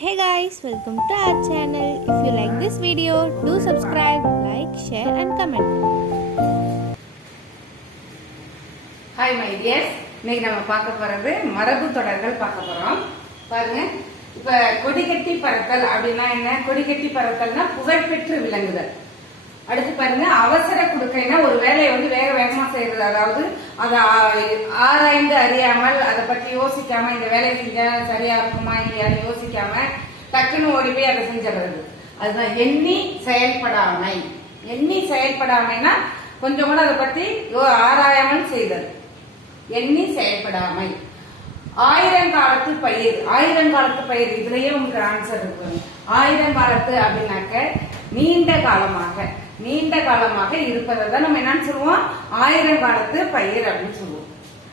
Hey guys, welcome to our channel. If you like this video, do subscribe, like, share and comment. Hi my dears, இன்னைக்கு நம்ம பார்க்க போறது மரபு தொடர்கள் பார்க்க போறோம். பாருங்க, இப்ப கொடிகட்டி பறத்தல் அப்படின்னா என்ன? கொடிகட்டி பறத்தல்னா புகழ்பெற்று விளங்குதல். அடுத்து பாருங்க, அவசர குடுக்கைனா ஒரு வேலையை வேக வேகமா செய்யறது. அதாவது அதை ஆராய்ந்து அறியாமல் அதை பற்றி யோசிக்காம இந்த வேலையை செஞ்சா சரியா இருக்குமா இல்லையான்னு யோசிக்காம டக்குன்னு ஓடி போய் அதை செஞ்சிடறது. அதுதான் எண்ணி செயல்படாமை. எண்ணி செயல்படாமைனா கொஞ்சம் கூட அதை பத்தி ஆராயாமல் செய்தல். எண்ணி செயல்படாமை. ஆயிரங்காலத்து பயிர். ஆயிரங்காலத்து பயிர் இதுலயே உங்களுக்கு ஆன்சர் இருக்கு. ஆயிரங்காலத்து அப்படின்னாக்க நீண்ட காலமாக, நீண்ட காலமாக இருப்பதை தான் நம்ம என்னன்னு சொல்லுவோம், ஆயிரங்காலத்து பயிர் அப்படின்னு சொல்லுவோம்.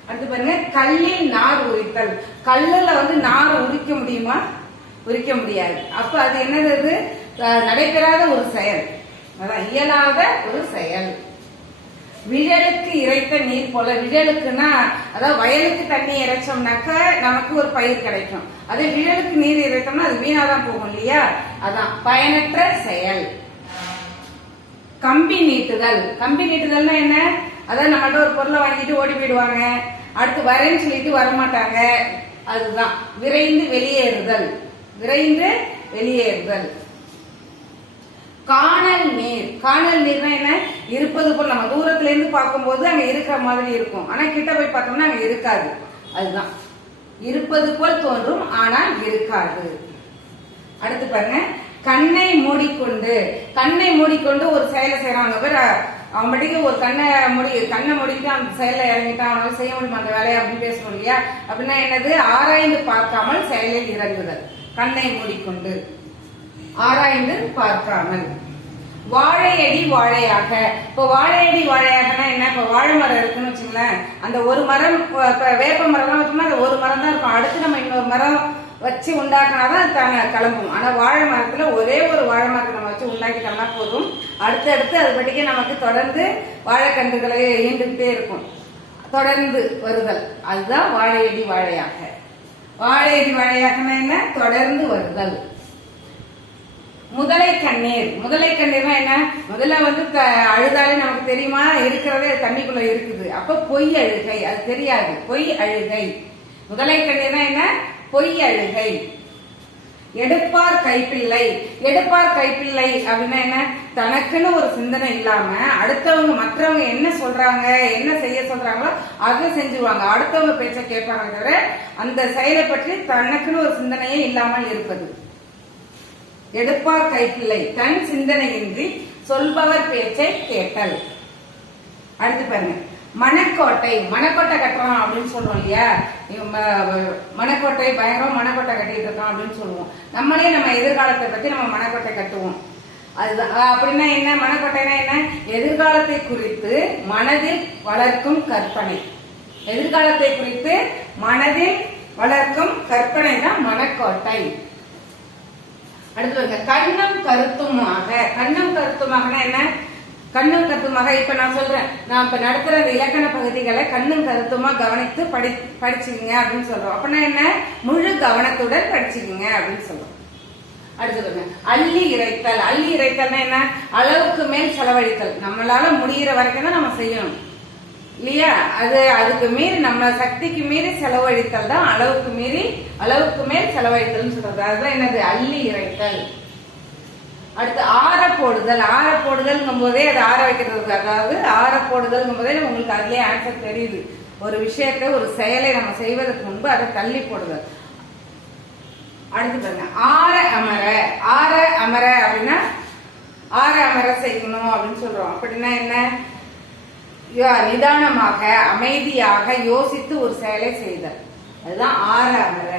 அடுத்து பாருங்க, கல்லில் நார் உரித்தல். கல்லுல நார் உரிக்க முடியுமா? உரிக்க முடியாது. அப்ப அது என்னது? நடைபெறாத ஒரு செயல், அதான் இயலாத ஒரு செயல். விழலுக்கு இறைத்த நீர் போல. விழலுக்குன்னா அதாவது வயலுக்கு தண்ணி இறைச்சோம்னாக்க நமக்கு ஒரு பயிர் கிடைக்கும். அதே விழலுக்கு நீர் இறைத்தோம்னா அது வீணாதான் போகும் இல்லையா? அதான் பயனற்ற செயல். கம்பி நீட்டுதல். கம்பி நீட்டுதல்னா என்ன? அதான் நம்மகிட்ட ஒரு பொருளை வாங்கிட்டு ஓடி போயிடுவாங்க, அடுத்து வரேன்னு சொல்லிட்டு வரமாட்டாங்க. அதுதான் விரைந்து வெளியேறுதல். விரைந்து வெளியேறுதல். காணல் நீர். காணல் நீர்னா என்ன? இருப்பது போல் நம்ம தூரத்துல இருந்து பார்க்கும்போது அங்க இருக்கிற மாதிரி இருக்கும், ஆனா கிட்ட போய் பார்த்தோம்னா அங்க இருக்காது. அதுதான் இருப்பது போல் தோன்றும் ஆனால் இருக்காது. அடுத்து பாருங்க, கண்ணை மூடிக்கொண்டு. கண்ணை மூடிக்கொண்டு ஒரு செயலை செய்யறாங்க பேர். அவன் படிக்க ஒரு கண்ணை மூடிக்கிட்டு அந்த செயலை இறங்கிட்டான், அவனால செய்ய முடியுமா அந்த வேலையை அப்படின்னு பேசணும் இல்லையா? அப்படின்னா என்னது? ஆராய்ந்து பார்க்காமல் செயலில் இறங்குதல். கண்ணை மூடிக்கொண்டு ஆராய்ந்து பார்க்காமல். வாழையடி வாழையாக. இப்போ வாழையடி வாழையாகனா என்ன? இப்ப வாழை மரம் இருக்குன்னு வச்சுங்களேன், அந்த ஒரு மரம், இப்ப வேப்ப மரம் வச்சோம்னா அந்த ஒரு மரம் தான் இருக்கும். அடுத்து நம்ம இன்னொரு மரம் வச்சு உண்டாக்கினாதான் அது தாங்க கிளம்பும். ஆனா வாழை மரத்துல ஒரே ஒரு வாழை மரத்தை நம்ம வச்சு உண்டாக்கிட்டோம்னா போதும், அடுத்தடுத்து அது படிக்க நமக்கு தொடர்ந்து வாழைக்கன்றுகளை ஈண்டுகிட்டே இருக்கும். தொடர்ந்து வருதல், அதுதான் வாழையடி வாழையாக. வாழையடி வாழையாகனா என்ன? தொடர்ந்து வருதல். முதலை கண்ணீர். முதலை கண்ணீர்னா என்ன? முதல்ல அழுதாலே நமக்கு தெரியுமா இருக்கிறதே தண்ணிக்குள்ள இருக்குது. அப்ப பொய் அழுகை, அது தெரியாது. பொய் அழுகை. முதலை கண்ணீர்னா என்ன? பொய் அழுகை. எடுப்பார் கைப்பிள்ளை. எடுப்பார் கைப்பிள்ளை அப்படின்னா என்ன? தனக்குன்னு ஒரு சிந்தனை இல்லாம அடுத்தவங்க மற்றவங்க என்ன சொல்றாங்க, என்ன செய்ய சொல்றாங்களோ அதை செஞ்சுருவாங்க. அடுத்தவங்க பேச்ச கேட்பாங்க தவிர அந்த செயலை பற்றி தனக்குன்னு ஒரு சிந்தனையே இல்லாமல் இருப்பது. எடுப்பார் கைப்பிள்ளை. தன் சிந்தனையின்றி சொல்பவர் பேச்சை கேட்டல். அடுத்து பாருங்க, மணக்கோட்டை. மணக்கோட்டை கட்டுறோம் அப்படின்னு சொல்றோம் இல்லையா? மணக்கோட்டை பயங்கரம் மணக்கோட்டை கட்டிட்டு இருக்கோம் அப்படின்னு சொல்லுவோம். நம்மளே நம்ம எதிர்காலத்தை பத்தி நம்ம மணக்கோட்டை கட்டுவோம். அதுதான் அப்படின்னா என்ன? மணக்கோட்டைனா என்ன? எதிர்காலத்தை குறித்து மனதில் வளர்க்கும் கற்பனை. எதிர்காலத்தை குறித்து மனதில் வளர்க்கும் கற்பனை தான் மணக்கோட்டை. அடுத்து கண்ணம் கருத்துமாக. கண்ணம் கருத்துமாக என்ன? கண்ணும் கருத்துமாக இப்ப நான் சொல்றேன், நான் இப்ப நடத்துற அந்த இலக்கண பகுதிகளை கண்ணும் கருத்துமா கவனித்து படிச்சுக்கீங்க அப்படின்னு சொல்றோம். அப்படின்னா என்ன? முழு கவனத்துடன் படிச்சுக்கீங்க அப்படின்னு சொல்றோம். அடுத்து அள்ளி இறைத்தல். அள்ளி இறைத்தல்னா என்ன? அளவுக்கு மேல் செலவழித்தல். நம்மளால முடிகிற வரைக்கும் தான் நம்ம செய்யணும் இல்லையா? அதுக்கு மீறி நம்ம சக்திக்கு மீறி செலவழித்தல் தான் அளவுக்கு மேல் செலவழித்தல் சொல்றது. அதுதான் என்னது? அள்ளி இறைத்தல். அடுத்து ஆற போடுதல். ஆற போடுதல்ங்கும் போதே அது ஆற வைக்கிறது. அதாவது ஆற போடுதல்ங்கும் போதே உங்களுக்கு அதுலயே ஆன்சர் தெரியுது. ஒரு விஷயத்தை, ஒரு செயலை நம்ம செய்வதற்கு முன்பு அதை தள்ளி போடுதல். அடுத்து பாருங்க, ஆற அமர. ஆற அமர அப்படின்னா ஆற அமர செய்யணும் அப்படின்னு சொல்றோம். அப்படின்னா என்ன? நிதானமாக அமைதியாக யோசித்து ஒரு செயலை செய்தல். அதுதான் ஆற அமர.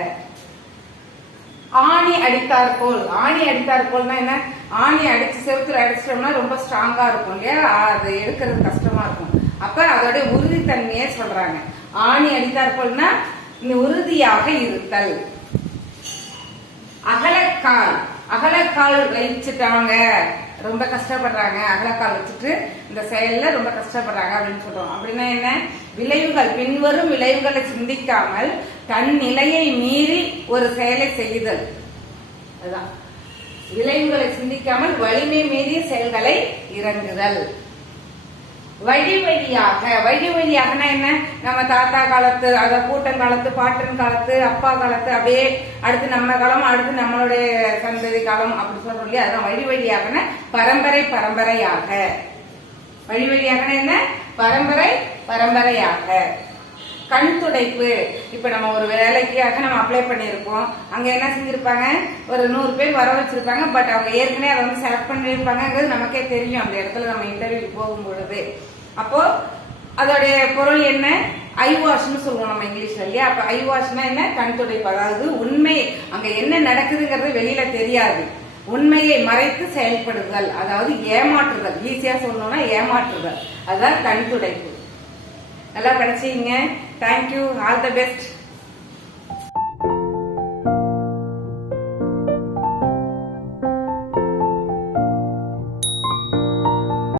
ஆணி அடித்தாற்போல். ஆணி அடித்தாற்போல்னா என்ன? ஆணி அடிச்சு செவுத்துல அடிச்சிட்டோம்னா ரொம்ப ஸ்ட்ராங்கா இருக்கும் இல்லையா? அது எடுக்கிறது கஷ்டமா இருக்கும். அப்ப அதோட உறுதித்தன்மையை சொல்றாங்க. ஆணி அடித்தாற்போல்னா உறுதியாக இருத்தல். அகலக்கால். அகலக்கால் வச்சுட்டாங்க, ரொம்ப கஷ்டப்படுறாங்க, அகலக்கால் வச்சுட்டு இந்த செயல்ல ரொம்ப கஷ்டப்படுறாங்க அப்படின்னு சொல்றோம். அப்படின்னா என்ன? விளைவுகள், பின்வரும் விளைவுகளை சிந்திக்காமல் தன் நிலையை மீறி ஒரு செயலை செய்தல். அதுதான் விளைவுகளை சிந்திக்காமல் வலிமை மீறிய செயல்களை இறங்குதல். வழி வழியாகனா என்ன, நம்ம தாத்தா காலத்து, அத கூட்டன் காலத்து, பாட்டன் காலத்து, அப்பா காலத்து, அப்படியே அடுத்து நம்ம காலம், அடுத்து நம்மளுடைய சந்ததி காலம் அப்படி சொல்றோம் இல்லையா, அதான் வழி வழியாகனா பரம்பரையாக. வழி வழியாகனா என்ன, பரம்பரையாக. கண் துடைப்பு, இப்ப நம்ம ஒரு வேலைக்காக நம்ம அப்ளை பண்ணிருப்போம், அங்க என்ன செஞ்சிருப்பாங்க, ஒரு 100 பேர் வர வச்சிருப்பாங்க. பட் அவங்க ஏற்கனவே அதை வந்து செலக்ட் பண்ணிருப்பாங்கிறது நமக்கே தெரியும் அந்த இடத்துல நம்ம இன்டர்வியூ போகும் பொழுது. அப்போ அதோடைய பொருள் என்ன, ஐ வாஷ்னு சொல்லுவோம் நம்ம இங்கிலீஷ்ல இல்லையா. அப்ப ஐ வாஷ்னா என்ன, கண் துடைப்பு. அதாவது உண்மை அங்க என்ன நடக்குதுங்கிறது வெளியில தெரியாது, உண்மையை மறைத்து செயல்படுதல், அதாவது ஏமாற்றுதல். ஈஸியா சொல்லணும்னா ஏமாற்றுதல், அதுதான் கண் துடைப்பு. நல்லா படிச்சீங்க. தேங்க்யூ. All the best.